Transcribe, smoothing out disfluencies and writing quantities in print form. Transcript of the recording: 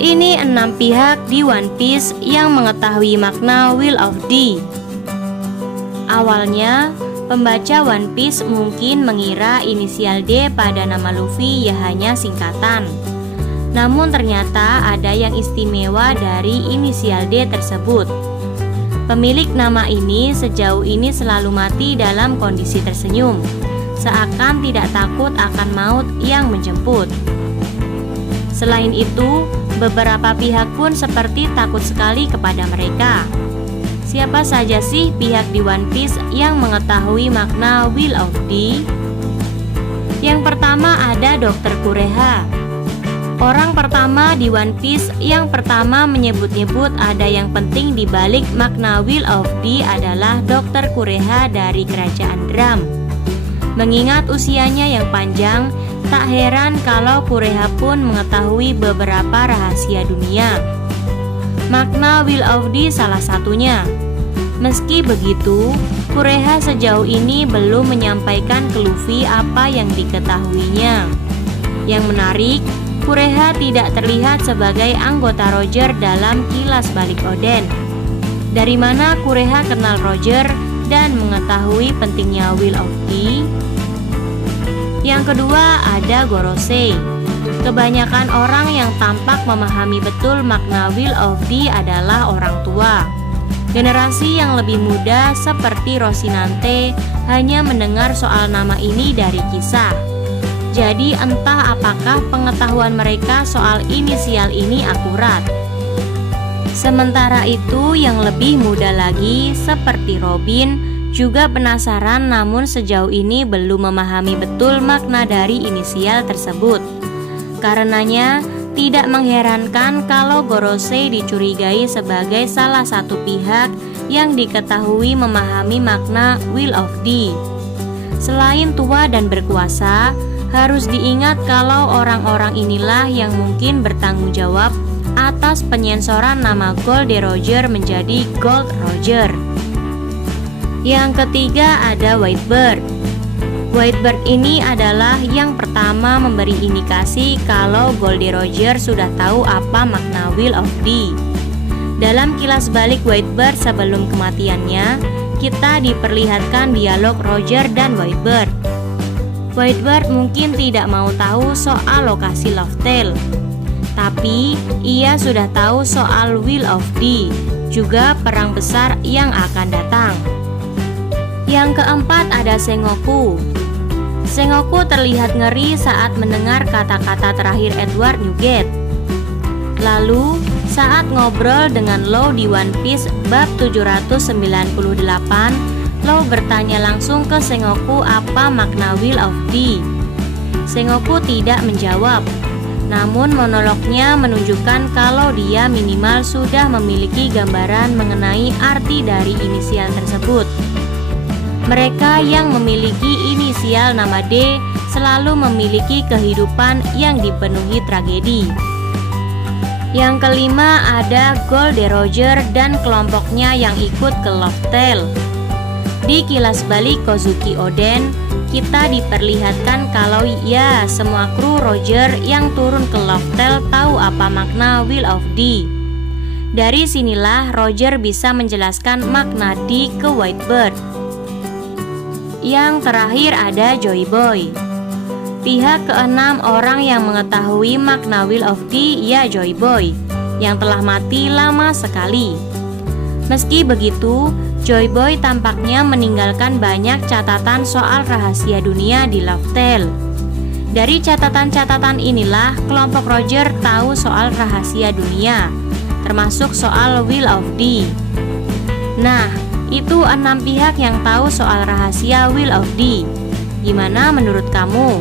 Ini 6 pihak di One Piece yang mengetahui makna Will of D. Awalnya, pembaca One Piece mungkin mengira inisial D pada nama Luffy ya hanya singkatan. Namun ternyata ada yang istimewa dari inisial D tersebut. Pemilik nama ini sejauh ini selalu mati dalam kondisi tersenyum, seakan tidak takut akan maut yang menjemput. Selain itu, beberapa pihak pun seperti takut sekali kepada mereka. Siapa saja sih pihak di One Piece yang mengetahui makna Will of D? Yang pertama ada Dr. Kureha. Orang pertama di One Piece yang pertama menyebut-nyebut ada yang penting di balik makna Will of D adalah Dr. Kureha dari Kerajaan Drum. Mengingat usianya yang panjang, tak heran kalau Kureha pun mengetahui beberapa rahasia dunia. Makna Will of D salah satunya. Meski begitu, Kureha sejauh ini belum menyampaikan ke Luffy apa yang diketahuinya. Yang menarik, Kureha tidak terlihat sebagai anggota Roger dalam Kilas Balik Oden. Dari mana Kureha kenal Roger dan mengetahui pentingnya Will of D? Yang kedua ada Gorosei. Kebanyakan orang yang tampak memahami betul makna Will of D adalah orang tua. Generasi yang lebih muda seperti Rocinante hanya mendengar soal nama ini dari kisah. Jadi entah apakah pengetahuan mereka soal inisial ini akurat. Sementara itu yang lebih muda lagi seperti Robin juga penasaran namun sejauh ini belum memahami betul makna dari inisial tersebut. Karenanya tidak mengherankan kalau Gorosei dicurigai sebagai salah satu pihak yang diketahui memahami makna Will of D. Selain tua dan berkuasa, harus diingat kalau orang-orang inilah yang mungkin bertanggung jawab atas penyensoran nama Gold Roger menjadi Gold Roger. Yang ketiga ada Whitebird. Whitebird ini adalah yang pertama memberi indikasi kalau Goldie Roger sudah tahu apa makna Will of D. Dalam kilas balik Whitebird sebelum kematiannya, kita diperlihatkan dialog Roger dan Whitebird. Whitebird mungkin tidak mau tahu soal lokasi Loftel, tapi ia sudah tahu soal Will of D, juga perang besar yang akan datang. Yang keempat ada Sengoku. Sengoku terlihat ngeri saat mendengar kata-kata terakhir Edward Newgate. Lalu, saat ngobrol dengan Law di One Piece bab 798, Law bertanya langsung ke Sengoku apa makna Will of D. Sengoku tidak menjawab, namun monolognya menunjukkan kalau dia minimal sudah memiliki gambaran mengenai arti dari inisial tersebut. Mereka yang memiliki inisial nama D selalu memiliki kehidupan yang dipenuhi tragedi. Yang kelima ada Gold Roger dan kelompoknya yang ikut ke Loftel. Di kilas balik Kozuki Oden, kita diperlihatkan kalau ya semua kru Roger yang turun ke Loftel tahu apa makna Will of D. Dari sinilah Roger bisa menjelaskan makna D ke Whitebird. Yang terakhir ada Joy Boy. Pihak keenam orang yang mengetahui makna Will of D ya Joy Boy, yang telah mati lama sekali. Meski begitu, Joy Boy tampaknya meninggalkan banyak catatan soal rahasia dunia di Loftel. Dari catatan-catatan inilah kelompok Roger tahu soal rahasia dunia, termasuk soal Will of D. Nah, itu 6 pihak yang tahu soal rahasia Will of D. Gimana menurut kamu?